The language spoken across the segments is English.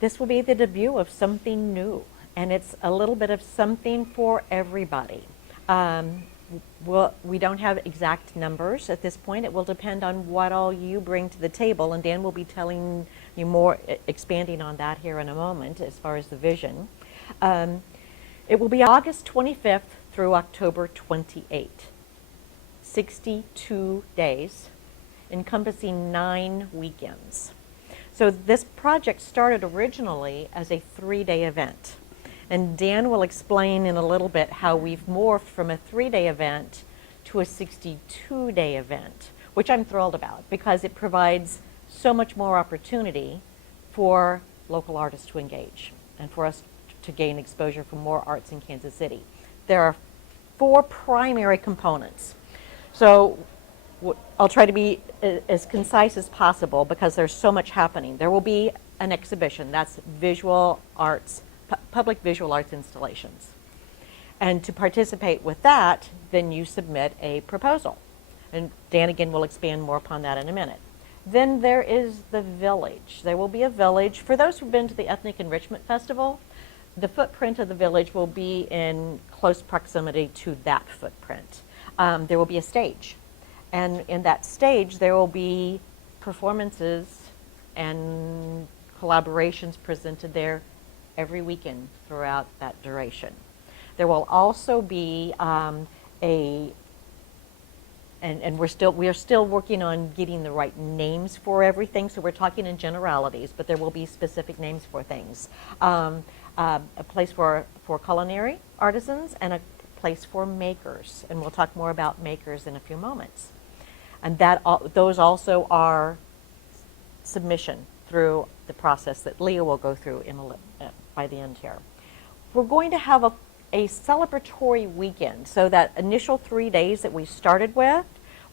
This will be the debut of something new, and it's a little bit of something for everybody. We don't have exact numbers at this point. It will depend on what all you bring to the table, and Dan will be telling you more, expanding on that here in a moment as far as the vision. It will be August 25th through October 28th, 62 days, encompassing 9 weekends. So this project started originally as a 3-day event. And Dan will explain in a little bit how we've morphed from a 3-day event to a 62-day event, which I'm thrilled about because it provides so much more opportunity for local artists to engage and for us to gain exposure for more arts in Kansas City. There are 4 primary components. So I'll try to be as concise as possible because there's so much happening. There will be an exhibition, that's visual arts, public visual arts installations. And to participate with that, then you submit a proposal. And Dan again will expand more upon that in a minute. Then there is the village. There will be a village. For those who've been to the Ethnic Enrichment Festival, the footprint of the village will be in close proximity to that footprint. There will be a stage. And in that stage, there will be performances and collaborations presented there every weekend throughout that duration. There will also be and we are still working on getting the right names for everything, so we're talking in generalities, but there will be specific names for things. A place for culinary artisans and a place for makers, and we'll talk more about makers in a few moments. And those also are submission through the process that Leah will go through by the end here. We're going to have a celebratory weekend, so that initial 3 days that we started with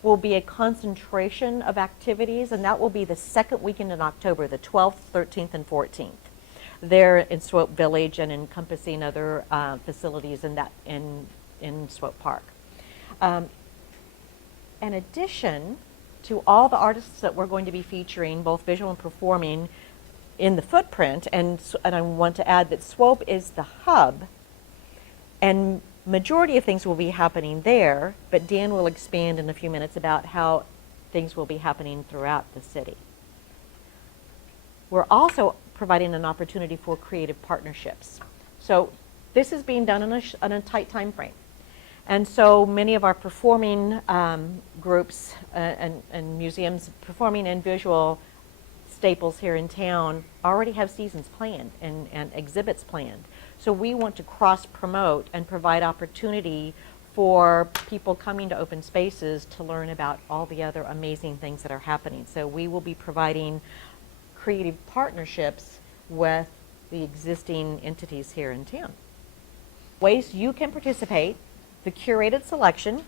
will be a concentration of activities, and that will be the second weekend in October, the 12th, 13th, and 14th. There in Swope Village and encompassing other facilities in Swope Park. In addition to all the artists that we're going to be featuring, both visual and performing, in the footprint, and I want to add that Swope is the hub, and majority of things will be happening there, but Dan will expand in a few minutes about how things will be happening throughout the city. We're also providing an opportunity for creative partnerships. So this is being done in a tight time frame. And so many of our performing groups and museums, performing and visual staples here in town already have seasons planned and exhibits planned. So we want to cross-promote and provide opportunity for people coming to open spaces to learn about all the other amazing things that are happening. So we will be providing creative partnerships with the existing entities here in town. Ways you can participate: the curated selection.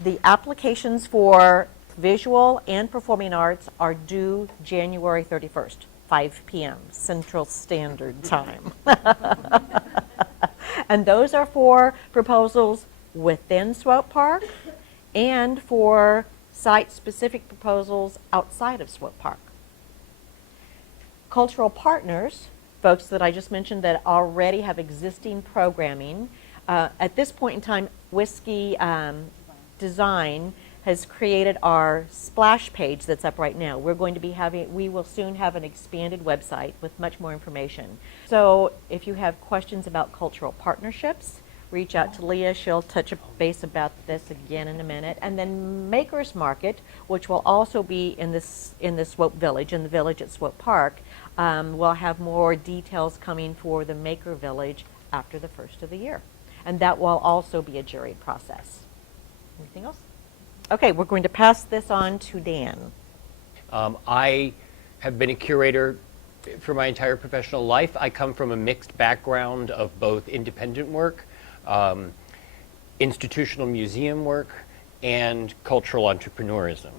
The applications for visual and performing arts are due January 31st, 5 p.m. Central Standard Time. And those are for proposals within Swope Park and for site-specific proposals outside of Swope Park. Cultural partners, folks that I just mentioned that already have existing programming, at this point in time, Whiskey Design has created our splash page that's up right now. We will soon have an expanded website with much more information. So if you have questions about cultural partnerships, reach out to Leah. She'll touch a base about this again in a minute. And then Makers Market, which will also be in the Swope Village, in the village at Swope Park, we'll have more details coming for the Maker Village after the first of the year. And that will also be a juried process. Anything else? Okay, we're going to pass this on to Dan. I have been a curator for my entire professional life. I come from a mixed background of both independent work, institutional museum work, and cultural entrepreneurism.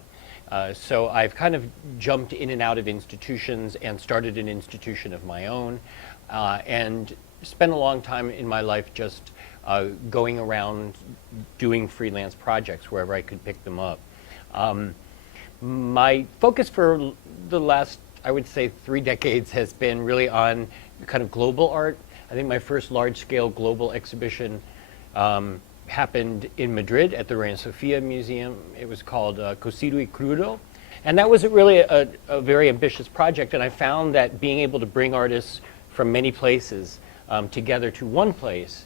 So I've kind of jumped in and out of institutions and started an institution of my own, and spent a long time in my life just going around doing freelance projects wherever I could pick them up. My focus for the last, I would say 3 decades has been really on kind of global art. I think my first large-scale global exhibition happened in Madrid at the Reina Sofia Museum. It was called Cocido y Crudo. And that was really a very ambitious project, and I found that being able to bring artists from many places together to one place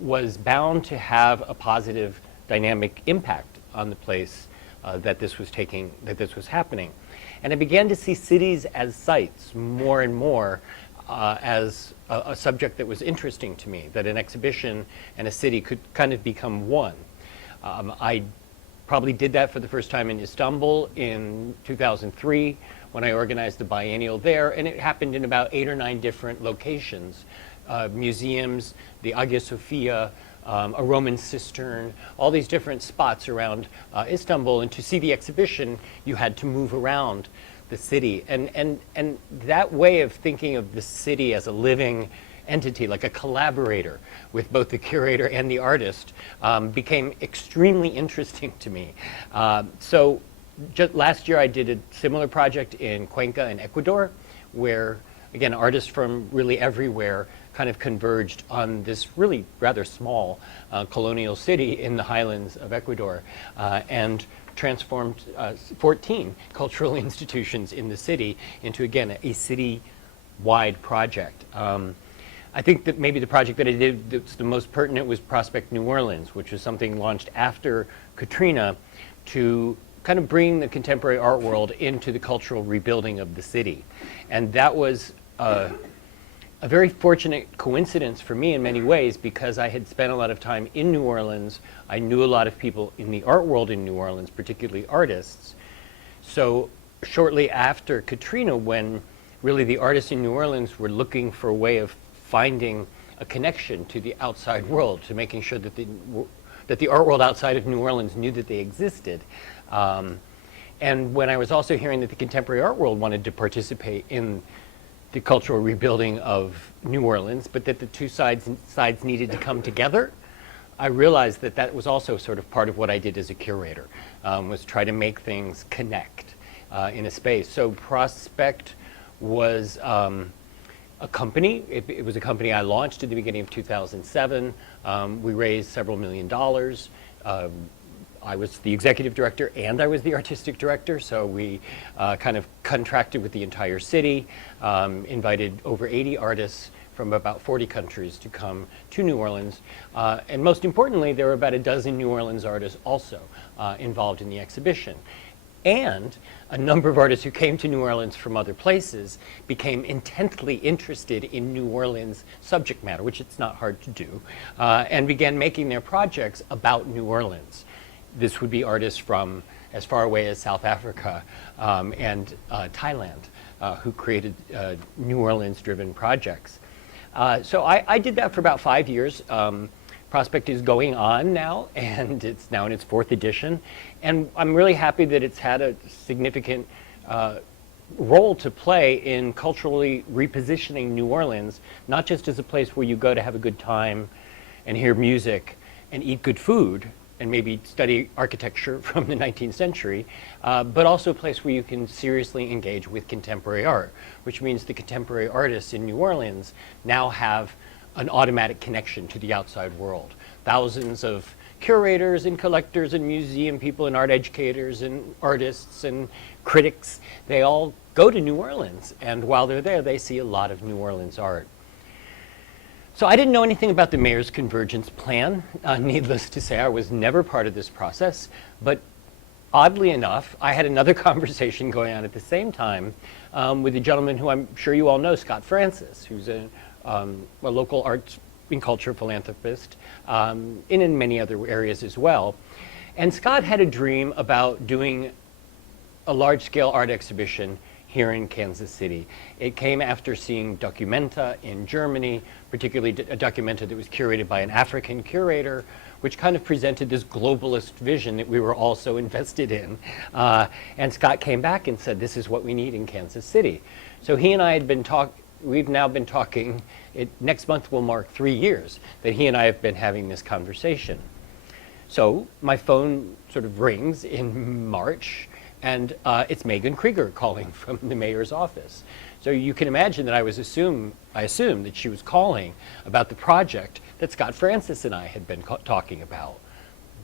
was bound to have a positive dynamic impact on the place that this was happening. And I began to see cities as sites more and more as a subject that was interesting to me, that an exhibition and a city could kind of become one. I probably did that for the first time in Istanbul in 2003 when I organized the biennial there, and it happened in about 8 or 9 different locations. Museums, the Hagia Sophia, a Roman cistern, all these different spots around Istanbul, and to see the exhibition you had to move around the city. And that way of thinking of the city as a living entity, like a collaborator with both the curator and the artist, became extremely interesting to me. So just last year I did a similar project in Cuenca in Ecuador, where again artists from really everywhere kind of converged on this really rather small colonial city in the highlands of Ecuador and transformed 14 cultural institutions in the city into, again, a city-wide project. I think that maybe the project that I did that's the most pertinent was Prospect New Orleans, which was something launched after Katrina to kind of bring the contemporary art world into the cultural rebuilding of the city. And that was a very fortunate coincidence for me in many ways, because I had spent a lot of time in New Orleans. I knew a lot of people in the art world in New Orleans, particularly artists. So shortly after Katrina, when really the artists in New Orleans were looking for a way of finding a connection to the outside world, to making sure that the art world outside of New Orleans knew that they existed. And when I was also hearing that the contemporary art world wanted to participate in the cultural rebuilding of New Orleans, but that the two sides needed to come together, I realized that that was also sort of part of what I did as a curator, was try to make things connect in a space. So Prospect was a company. It was a company I launched at the beginning of 2007. We raised several $1 million. I was the executive director and I was the artistic director, so we kind of contracted with the entire city, invited over 80 artists from about 40 countries to come to New Orleans. And most importantly, there were about a dozen New Orleans artists also involved in the exhibition. And a number of artists who came to New Orleans from other places became intently interested in New Orleans subject matter, which it's not hard to do, and began making their projects about New Orleans. This would be artists from as far away as South Africa and Thailand who created New Orleans-driven projects. So I did that for about 5 years. Prospect is going on now, and it's now in its 4th edition. And I'm really happy that it's had a significant role to play in culturally repositioning New Orleans, not just as a place where you go to have a good time and hear music and eat good food, and maybe study architecture from the 19th century, but also a place where you can seriously engage with contemporary art, which means the contemporary artists in New Orleans now have an automatic connection to the outside world. Thousands of curators and collectors and museum people and art educators and artists and critics, they all go to New Orleans, and while they're there, they see a lot of New Orleans art. So I didn't know anything about the Mayor's Convergence Plan. Needless to say, I was never part of this process. But oddly enough, I had another conversation going on at the same time with a gentleman who I'm sure you all know, Scott Francis, who's a local arts and culture philanthropist, and in many other areas as well. And Scott had a dream about doing a large-scale art exhibition here in Kansas City. It came after seeing Documenta in Germany, particularly a Documenta that was curated by an African curator, which kind of presented this globalist vision that we were all so invested in. And Scott came back and said, this is what we need in Kansas City. So he and I had been we've now been talking, next month will mark 3 years that he and I have been having this conversation. So my phone sort of rings in March, and it's Megan Krieger calling from the mayor's office. So you can imagine that I assumed that she was calling about the project that Scott Francis and I had been talking about.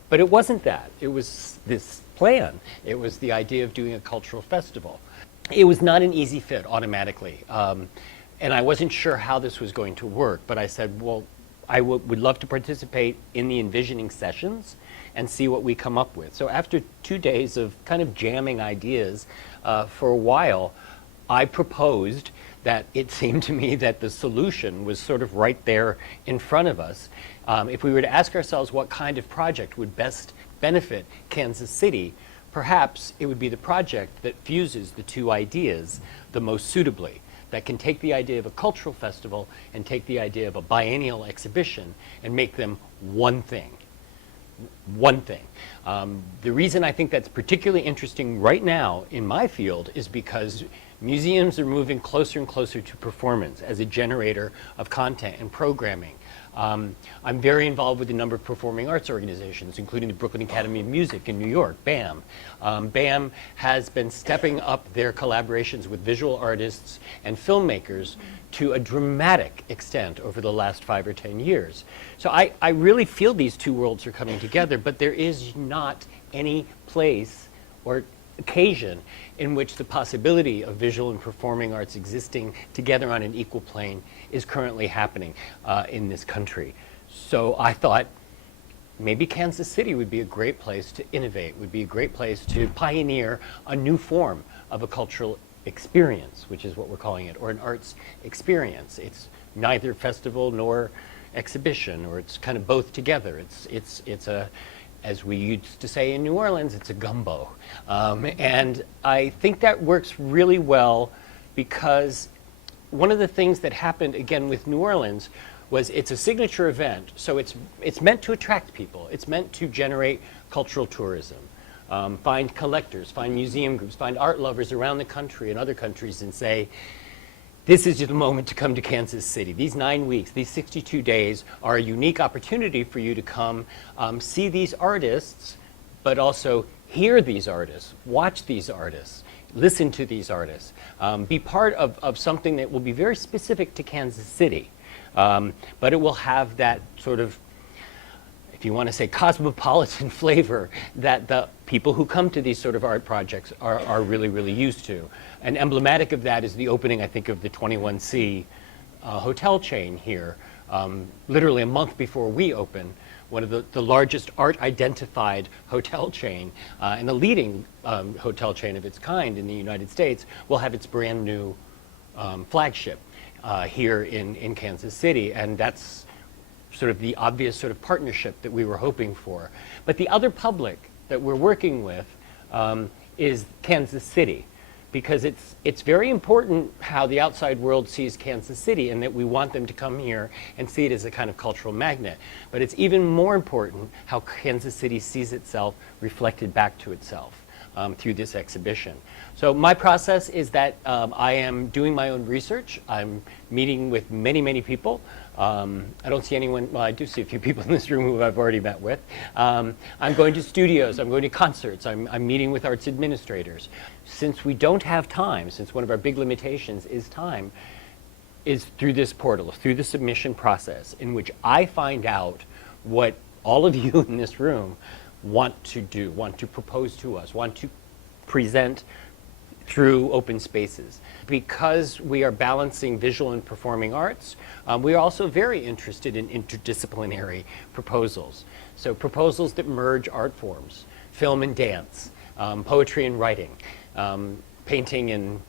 But it wasn't that. It was this plan. It was the idea of doing a cultural festival. It was not an easy fit automatically. And I wasn't sure how this was going to work, but I said, well, I would love to participate in the envisioning sessions and see what we come up with. So after 2 days of kind of jamming ideas for a while, I proposed that it seemed to me that the solution was sort of right there in front of us. If we were to ask ourselves what kind of project would best benefit Kansas City, perhaps it would be the project that fuses the two ideas the most suitably, that can take the idea of a cultural festival and take the idea of a biennial exhibition and make them one thing. One thing. The reason I think that's particularly interesting right now in my field is because museums are moving closer and closer to performance as a generator of content and programming. I'm very involved with a number of performing arts organizations, including the Brooklyn Academy of Music in New York, BAM. BAM has been stepping up their collaborations with visual artists and filmmakers to a dramatic extent over the last 5 or 10 years. So I really feel these two worlds are coming together, but there is not any place or occasion in which the possibility of visual and performing arts existing together on an equal plane is currently happening in this country. So I thought maybe Kansas City would be a great place to innovate, would be a great place to pioneer a new form of a cultural experience, which is what we're calling it, or an arts experience. It's neither festival nor exhibition, or it's kind of both together. It's a, as we used to say in New Orleans, it's a gumbo. And I think that works really well because one of the things that happened, again, with New Orleans was it's a signature event, so it's meant to attract people. It's meant to generate cultural tourism, find collectors, find museum groups, find art lovers around the country and other countries and say, this is the moment to come to Kansas City. These 9 weeks, these 62 days are a unique opportunity for you to come see these artists, but also hear these artists, watch these artists, listen to these artists, be part of something that will be very specific to Kansas City. But it will have that sort of, if you want to say, cosmopolitan flavor that the people who come to these sort of art projects are really, really used to. And emblematic of that is the opening, I think, of the 21C hotel chain here. Literally a month before we open, one of the largest art-identified hotel chain and the leading hotel chain of its kind in the United States will have its brand new flagship here in Kansas City. And that's sort of the obvious sort of partnership that we were hoping for. But the other public that we're working with is Kansas City, because it's very important how the outside world sees Kansas City and that we want them to come here and see it as a kind of cultural magnet. But it's even more important how Kansas City sees itself reflected back to itself through this exhibition. So my process is that I am doing my own research. I'm meeting with many, many people. I don't see anyone, well, I do see a few people in this room who I've already met with. I'm going to studios, I'm going to concerts, I'm meeting with arts administrators. Since we don't have time, since one of our big limitations is time, is through this portal, through the submission process, in which I find out what all of you in this room want to do, want to propose to us, want to present through open spaces. Because we are balancing visual and performing arts, we are also very interested in interdisciplinary proposals. So proposals that merge art forms, film and dance, poetry and writing, painting and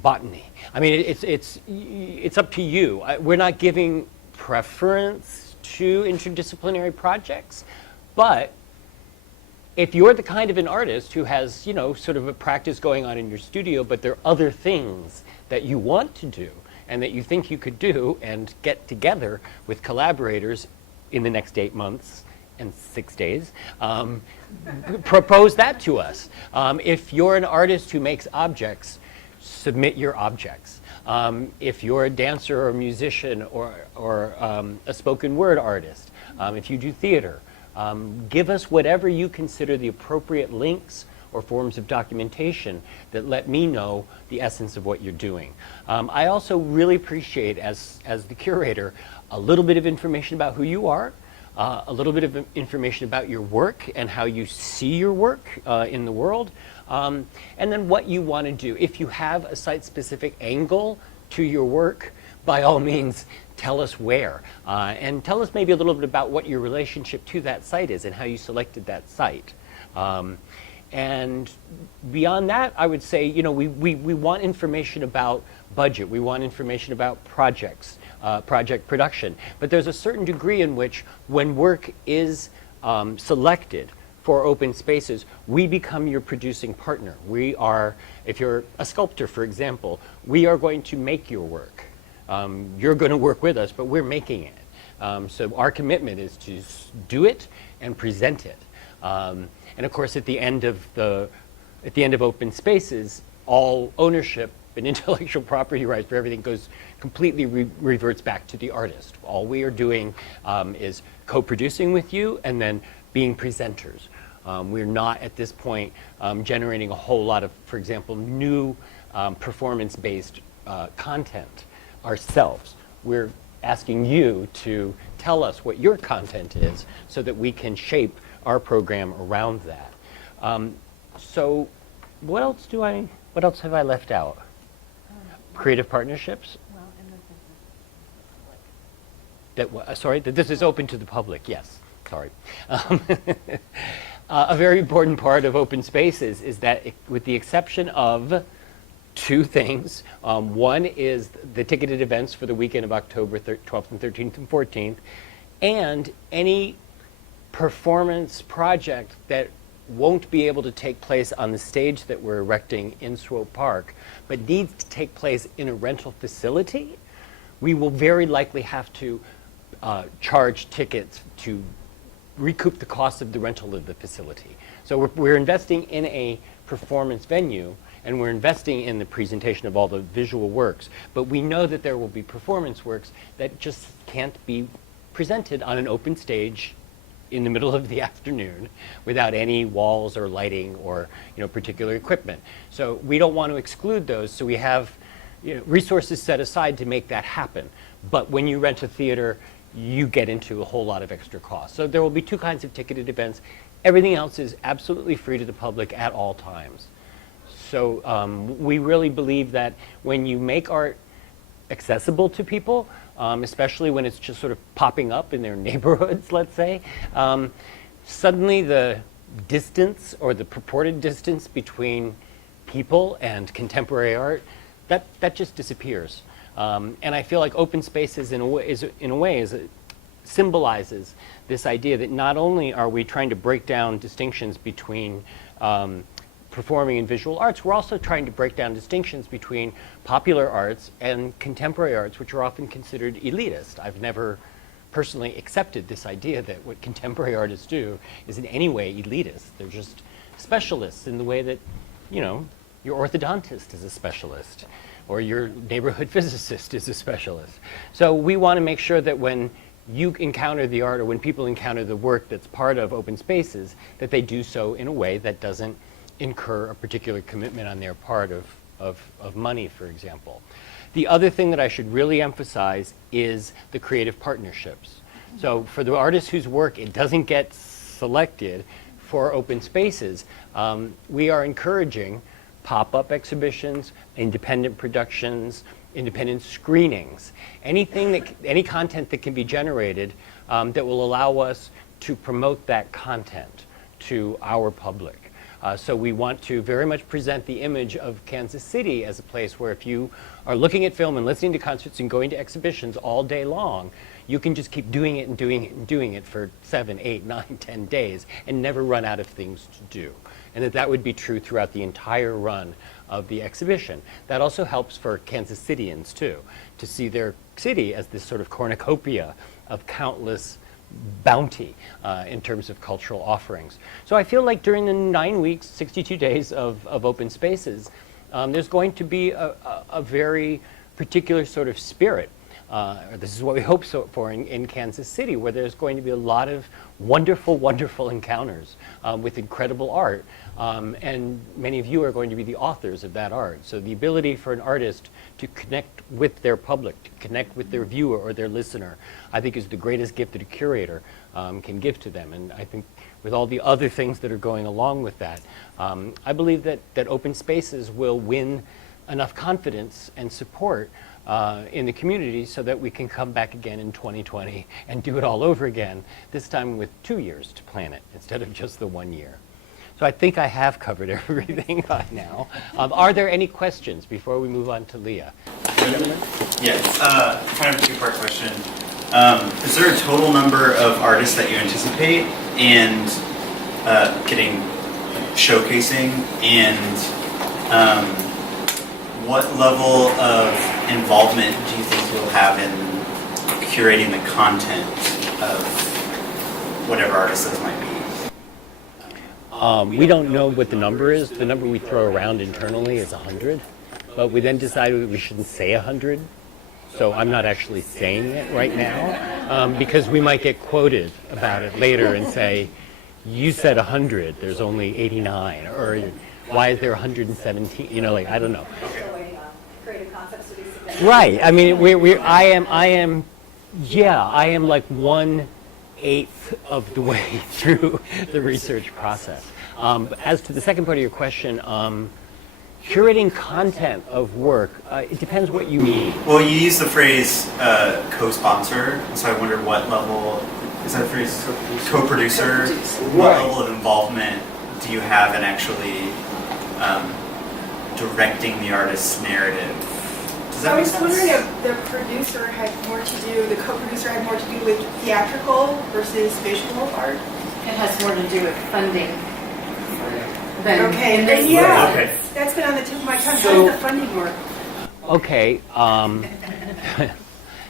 botany. I mean, it's up to you. We're not giving preference to interdisciplinary projects, but if you're the kind of an artist who has, you know, sort of a practice going on in your studio, but there are other things that you want to do and that you think you could do and get together with collaborators in the next 8 months and 6 days, propose that to us. If you're an artist who makes objects, submit your objects. If you're a dancer or a musician or a spoken word artist, if you do theater, give us whatever you consider the appropriate links or forms of documentation that let me know the essence of what you're doing. I also really appreciate, as the curator, a little bit of information about who you are, a little bit of information about your work and how you see your work in the world, and then what you want to do. If you have a site-specific angle to your work, by all means, tell us where. And tell us maybe a little bit about what your relationship to that site is and how you selected that site. And beyond that, I would say, you know, we want information about budget. We want information about projects, project production. But there's a certain degree in which when work is selected for open spaces, we become your producing partner. We are, if you're a sculptor, for example, we are going to make your work. You're going to work with us, but we're making it. So our commitment is to do it and present it. And of course, at the end of open spaces, all ownership and intellectual property rights for everything goes completely reverts back to the artist. All we are doing is co-producing with you and then being presenters. We're not at this point generating a whole lot of, for example, new performance-based content ourselves. We're asking you to tell us what your content is so that we can shape our program around that. So what else have I left out? Creative partnerships? Well, and then Sorry, that this is open to the public, yes, sorry. A very important part of open spaces is that with the exception of two things. One is the ticketed events for the weekend of October 12th and 13th and 14th, and any performance project that won't be able to take place on the stage that we're erecting in Swope Park, but needs to take place in a rental facility, we will very likely have to charge tickets to recoup the cost of the rental of the facility. So we're investing in a performance venue, and we're investing in the presentation of all the visual works, but we know that there will be performance works that just can't be presented on an open stage in the middle of the afternoon without any walls or lighting or particular equipment. So we don't want to exclude those, so we have resources set aside to make that happen. But when you rent a theater, you get into a whole lot of extra costs. So there will be two kinds of ticketed events. Everything else is absolutely free to the public at all times. So we really believe that when you make art accessible to people, especially when it's just sort of popping up in their neighborhoods, let's say, suddenly the distance or the purported distance between people and contemporary art, that just disappears. And I feel like open spaces in a way symbolizes this idea that not only are we trying to break down distinctions between performing and visual arts, we're also trying to break down distinctions between popular arts and contemporary arts, which are often considered elitist. I've never personally accepted this idea that what contemporary artists do is in any way elitist. They're just specialists in the way that, your orthodontist is a specialist, or your neighborhood physicist is a specialist. So we want to make sure that when you encounter the art, or when people encounter the work that's part of open spaces, that they do so in a way that doesn't incur a particular commitment on their part of money, for example. The other thing that I should really emphasize is the creative partnerships. So for the artists whose work it doesn't get selected for open spaces, we are encouraging pop-up exhibitions, independent productions, independent screenings, any content that can be generated that will allow us to promote that content to our public. So we want to very much present the image of Kansas City as a place where if you are looking at film and listening to concerts and going to exhibitions all day long, you can just keep doing it and doing it and doing it for 7, 8, 9, 10 days and never run out of things to do. And that would be true throughout the entire run of the exhibition. That also helps for Kansas Cityans too, to see their city as this sort of cornucopia of countless bounty in terms of cultural offerings. So I feel like during the 9 weeks, 62 days of open spaces, there's going to be a very particular sort of spirit. This is what we hope for in Kansas City, where there's going to be a lot of wonderful, wonderful encounters with incredible art And many of you are going to be the authors of that art. So the ability for an artist to connect with their public, to connect with their viewer or their listener, I think is the greatest gift that a curator can give to them. And I think with all the other things that are going along with that, I believe that open spaces will win enough confidence and support in the community so that we can come back again in 2020 and do it all over again, this time with 2 years to plan it instead of just the 1 year. So I think I have covered everything by now. Are there any questions before we move on to Leah? Yes, kind of a two-part question. Is there a total number of artists that you anticipate and getting showcasing, and what level of involvement do you think you'll have in curating the content of whatever artists those might be? We don't know what the number is. The number we throw around internally is 100, but we then decided we shouldn't say 100. So I'm not actually saying it right now because we might get quoted about it later and say, you said 100, there's only 89, or why is there 117? You know, like, I don't know. Creative concepts to be submitted. Right. I mean, I am like 1/8 of the way through the research process. As to the second part of your question, curating content of work, it depends what you mean. Well, you use the phrase co-sponsor, so I wondered what level, is that phrase co-producer? What Right. level of involvement do you have in actually directing the artist's narrative? Does that I make was sense? wondering if the producer had more to do, the co-producer had more to do with theatrical versus visual art. It has more to do with funding than Okay, in this and yeah, Okay. that's been on the tip of my tongue. So- How does the funding work? Okay.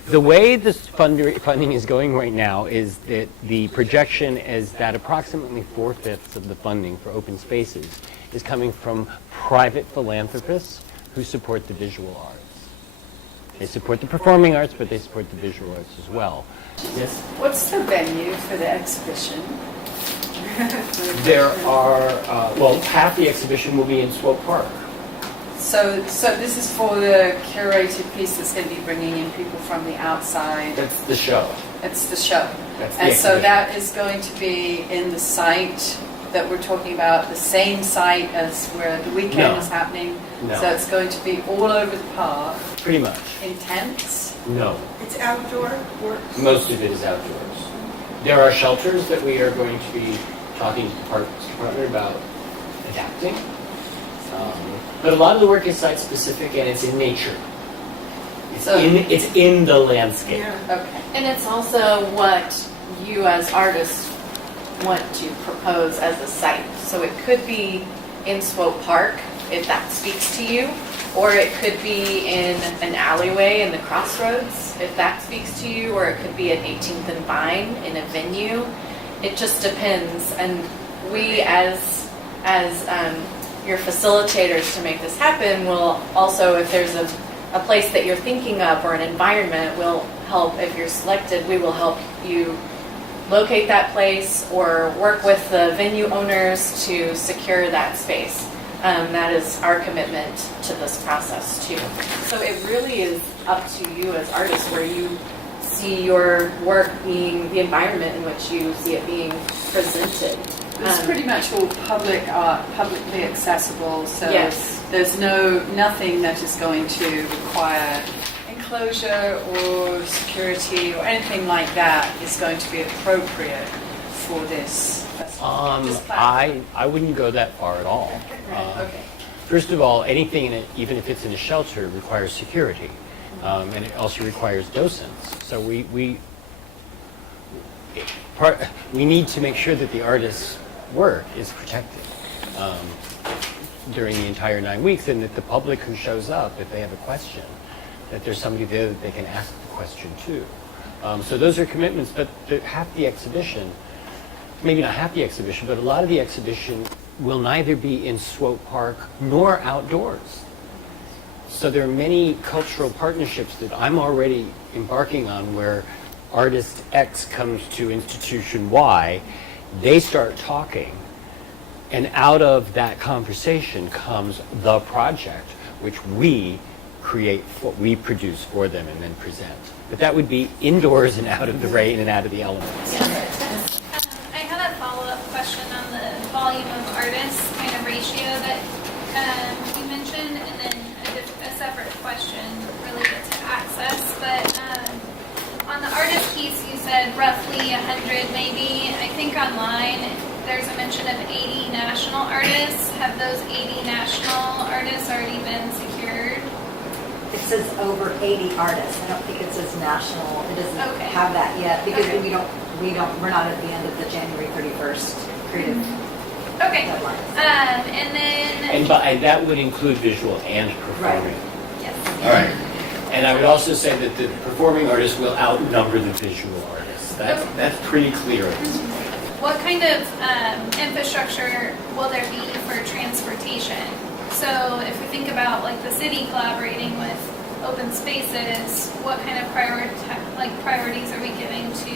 The way this funding is going right now is that the projection is that approximately 4/5 of the funding for open spaces is coming from private philanthropists who support the visual arts. They support the performing arts, but they support the visual arts as well. Yes? What's the venue for the exhibition? There are, well, half the exhibition will be in Swope Park. So this is for the curated piece that's going to be bringing in people from the outside. That's the show. It's the show. That's the And so exhibition. that is going to be in the site that we're talking about, the same site as where the weekend No. is happening. No. So it's going to be all over the park, Pretty much. in tents. No. It's outdoor work. Most of it is outdoors. There are shelters that we are going to be talking to the Parks Department about adapting. But a lot of the work is site-specific and it's in nature. It's in the landscape. Yeah. Okay. And it's also what you as artists want to propose as a site. So it could be in Swope Park, if that speaks to you, or it could be in an alleyway in the Crossroads, if that speaks to you, or it could be at 18th and Vine in a venue. It just depends. And we as your facilitators to make this happen will also, if there's a place that you're thinking of or an environment, will help. If you're selected, we will help you locate that place or work with the venue owners to secure that space. That is our commitment to this process too. So it really is up to you as artists where you see your work being, the environment in which you see it being presented. It's pretty much all public art, publicly accessible, so Yes. there's nothing that is going to require enclosure or security or anything like that is going to be appropriate for this festival. Just platform. I wouldn't go that far at all. Okay. First of all, anything in it, even if it's in a shelter, requires security, and it also requires docents. So we need to make sure that the artist's work is protected during the entire 9 weeks, and that the public who shows up, if they have a question, that there's somebody there that they can ask the question to. So those are commitments, but half the exhibition, maybe not half the exhibition, but a lot of the exhibition will neither be in Swope Park nor outdoors. So there are many cultural partnerships that I'm already embarking on where artist X comes to institution Y, they start talking, And out of that conversation comes the project, which we we produce for them and then present. But that would be indoors and out of the rain and out of the elements. I had a follow-up question on the volume of artists kind of ratio that you mentioned, and then a separate question related to access. But on the artist piece, you said roughly 100 maybe. I think online there's a mention of 80 national artists. Have those 80 national artists already been secured? It says over 80 artists. I don't think it says national. It doesn't Okay. have that yet because Okay. we're not at the end of the January 31st creative Okay. deadline. And then And that would include visual and performing. yes. All right. And I would also say that the performing artists will outnumber the visual artists. That's pretty clear. What kind of infrastructure will there be for transportation? So if we think about like the city collaborating with open spaces, what kind of priorities are we giving to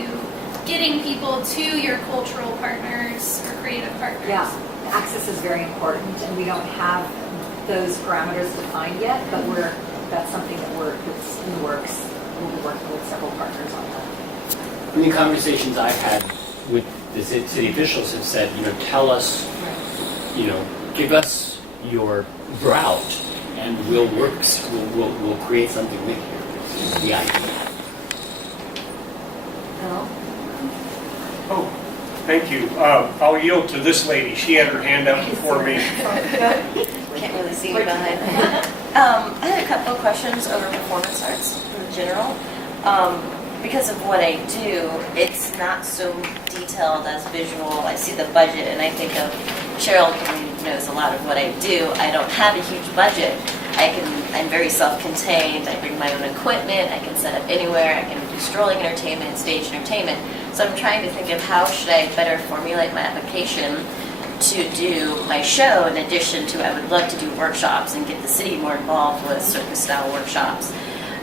getting people to your cultural partners or creative partners? Yeah, access is very important, and we don't have those parameters defined yet, but that's something that's in the works. We'll be working with several partners on that. In the conversations I've had with the city officials have said, tell us, give us your route, and we'll create something with you. Is the idea. Hello? Oh, thank you. I'll yield to this lady. She had her hand up before me. Can't really see you behind. I had a couple of questions over performance arts in general. Because of what I do, it's not so detailed as visual. I see the budget and I think of Cheryl Kimmi knows a lot of what I do. I don't have a huge budget. I'm very self-contained. I bring my own equipment. I can set up anywhere. I can do strolling entertainment, stage entertainment. So I'm trying to think of how should I better formulate my application to do my show in addition to I would love to do workshops and get the city more involved with circus-style workshops.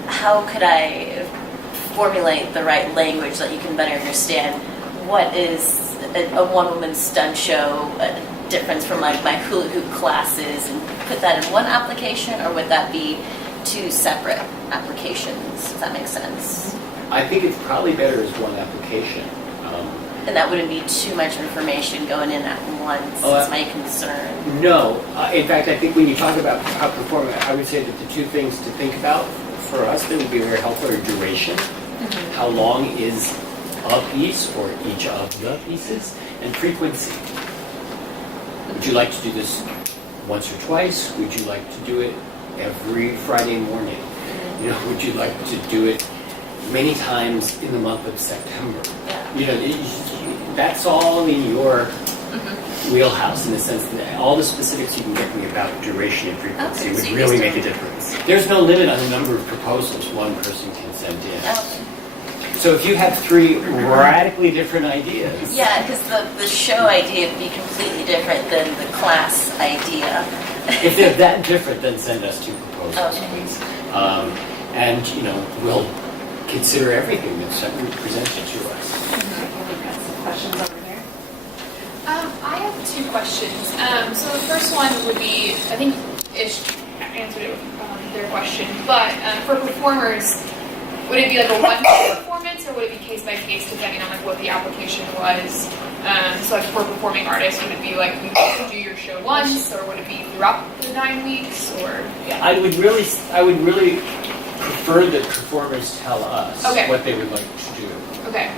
How could I formulate the right language that you can better understand what is a one-woman stunt show difference from like my hula hoop classes, and put that in one application, or would that be two separate applications? Does that make sense? I think it's probably better as one application. And that wouldn't be too much information going in at once, is my concern. No. In fact, I think when you talk about how performing, I would say that the two things to think about for us that would be very helpful are duration. Mm-hmm. How long is a piece or each of the pieces, and frequency. Would you like to do this once or twice? Would you like to do it every Friday morning? Would you like to do it many times in the month of September? Yeah. That's all in your wheelhouse in the sense that all the specifics you can get me about duration and frequency Okay, so would you really just make a don't- difference. There's no limit on the number of proposals one person can send in. Okay. So if you have three radically different ideas, Yeah, because the show idea would be completely different than the class idea. if they're that different, then send us two proposals, Okay. please. And we'll consider everything that's presented to us. We've got some questions over here. I have two questions. So the first one would be, I think Ish answered it with their question, but for performers, would it be like a one-time performance, or would it be case by case depending on like what the application was? So like for performing artists, would it be like you do your show once, or would it be throughout the 9 weeks, or? Yeah, I would really prefer that performers tell us what they would like to do. Okay.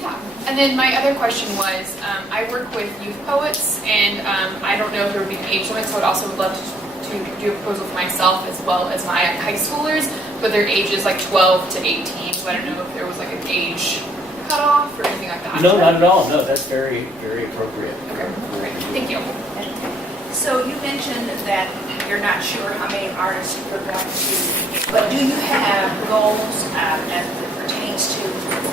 Yeah. And then my other question was, I work with youth poets, and I don't know if there would be an age limit, so I'd also would love to do a proposal for myself as well as my high schoolers, but their age is like 12 to 18, so I don't know if there was like an age cutoff or anything like that. No, not at all. No, that's very, very appropriate. Okay, great. Thank you. So you mentioned that you're not sure how many artists you're going to, but do you have goals as it pertains to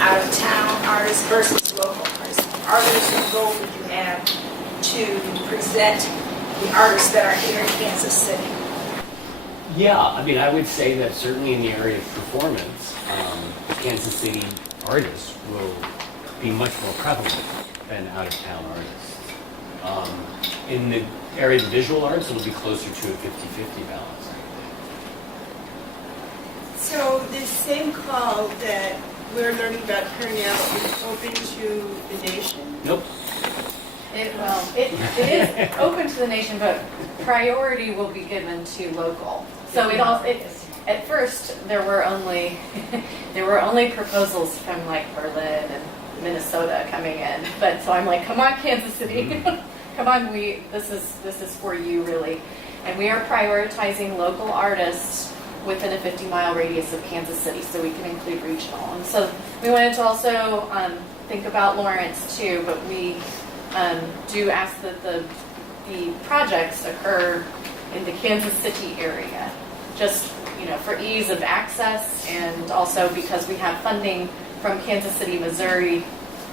out-of-town artists versus local artists? Are there some goals that you have to present the artists that are here in Kansas City? Yeah, I mean, I would say that certainly in the area of performance, the Kansas City artists will be much more prevalent than out-of-town artists. In the area of visual arts, it'll be closer to a 50-50 balance. So this same call that we're learning about carrying out is open to the nation? Nope. It is open to the nation, but priority will be given to local. So at first there were only proposals from like Berlin and Minnesota coming in, but so I'm like, come on, Kansas City, come on, this is for you really, and we are prioritizing local artists within a 50-mile radius of Kansas City, so we can include regional. And so we wanted to also think about Lawrence too, but we do ask that the projects occur in the Kansas City area, just for ease of access, and also because we have funding from Kansas City, Missouri,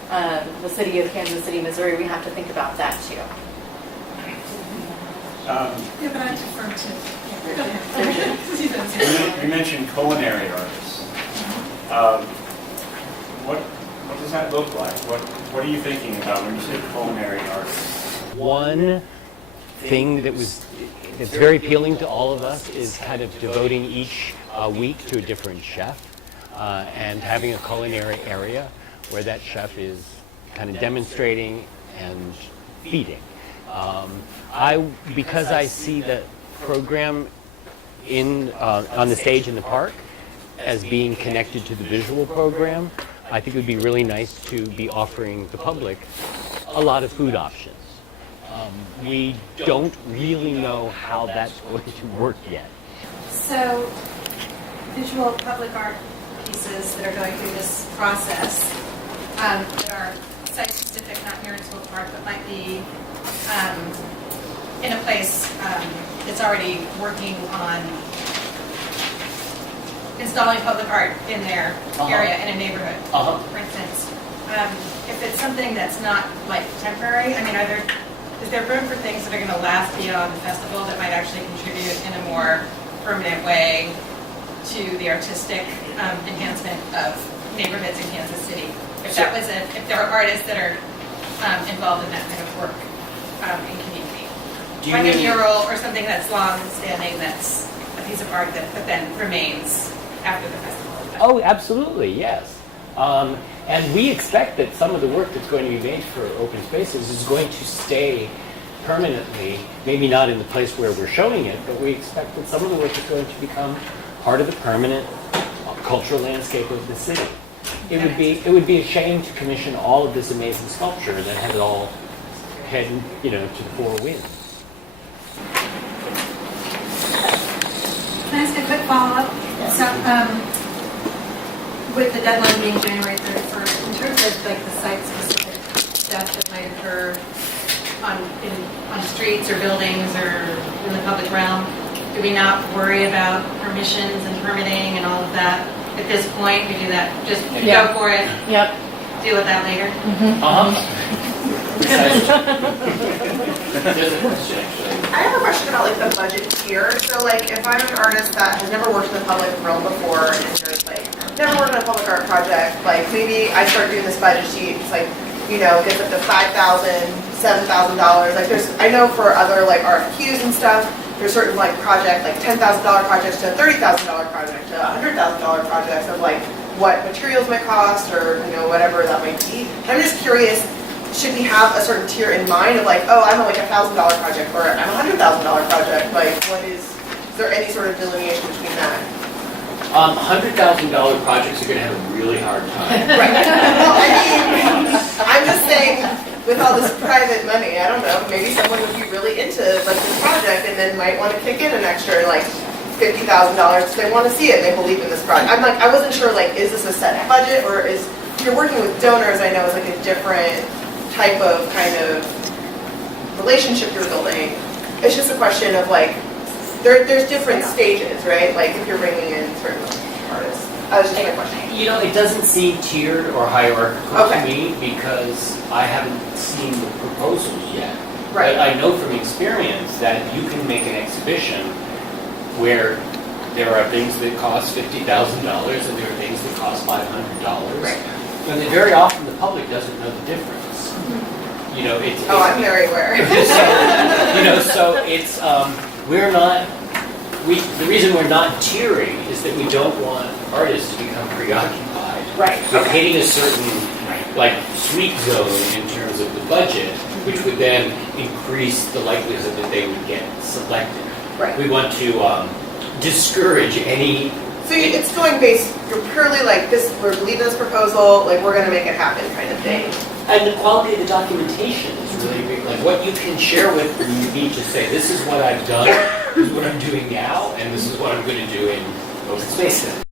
the city of Kansas City, Missouri, we have to think about that too. Yeah, but I defer to. You mentioned culinary artists. What does that look like? What are you thinking about when you say culinary artists? One thing that's very appealing to all of us is kind of devoting each week to a different chef and having a culinary area where that chef is kind of demonstrating and feeding. Because I see the program on the stage in the park as being connected to the visual program, I think it would be really nice to be offering the public a lot of food options. We don't really know how that's going to work yet. So, visual public art pieces that are going through this process that are site-specific, not here in Swope Park, but might be in a place that's already working on installing public art in their area in a neighborhood, for instance. If it's something that's not like temporary, I mean, is there room for things that are going to last beyond the festival that might actually contribute in a more permanent way to the artistic enhancement of neighborhoods in Kansas City? If there are artists that are involved in that kind of work in community, like a mural or something that's long-standing, that's a piece of art that then remains after the festival. Oh, absolutely, yes. And we expect that some of the work that's going to be made for open spaces is going to stay permanently, maybe not in the place where we're showing it, but we expect that some of the work is going to become part of the permanent cultural landscape of the city. It would be a shame to commission all of this amazing sculpture that has it all heading, to the four winds. Can I ask a quick follow-up? So, with the deadline being January 31st, in terms of like the site-specific stuff that might occur on streets or buildings or in the public realm, do we not worry about permissions and permitting and all of that at this point? We do that, just go for it. Yep. Deal with that later. I have a question about like the budget tier. So like if I'm an artist that has never worked in the public realm before and there's like never worked on a public art project, like maybe I start doing this budget sheet, it's like, gets up to $5,000, $7,000. Like I know for other like RFQs and stuff, there's certain like project, like $10,000 projects to a $30,000 project to a $100,000 projects of like what materials might cost or whatever that might be. I'm just curious, should we have a certain tier in mind of like, oh, I'm like a $1,000 project or I'm a $100,000 project? Like, is there any sort of delineation between that? $100,000 projects are going to have a really hard time. Right. Well, I mean, I'm just saying, with all this private money, I don't know, maybe someone would be really into like this project and then might want to kick in an extra like $50,000 because they want to see it and they believe in this project. I wasn't sure, like, is this a set budget or if you're working with donors, I know is like a different type of kind of relationship you're building. It's just a question of like, there's different stages, right? Like if you're bringing in certain artists. That was just my question. It doesn't seem tiered or hierarchical to me because I haven't seen the proposals yet. Right. But I know from experience that you can make an exhibition where there are things that cost $50,000 and there are things that cost $500. Right. And very often the public doesn't know the difference. you know, it's. Oh, I'm very aware. So, you know, so it's, we're not, the reason we're not tiering is that we don't want artists to become preoccupied with hitting a certain, like, sweet zone in terms of the budget, which would then increase the likelihood that they would get selected. Right. We want to discourage any. So it's going based, you're purely like, this, we're believing this proposal, like, we're gonna make it happen kind of thing. And the quality of the documentation is really big. Like what you can share with them, you need to say, this is what I've done, this is what I'm doing now, and this is what I'm going to do in open space.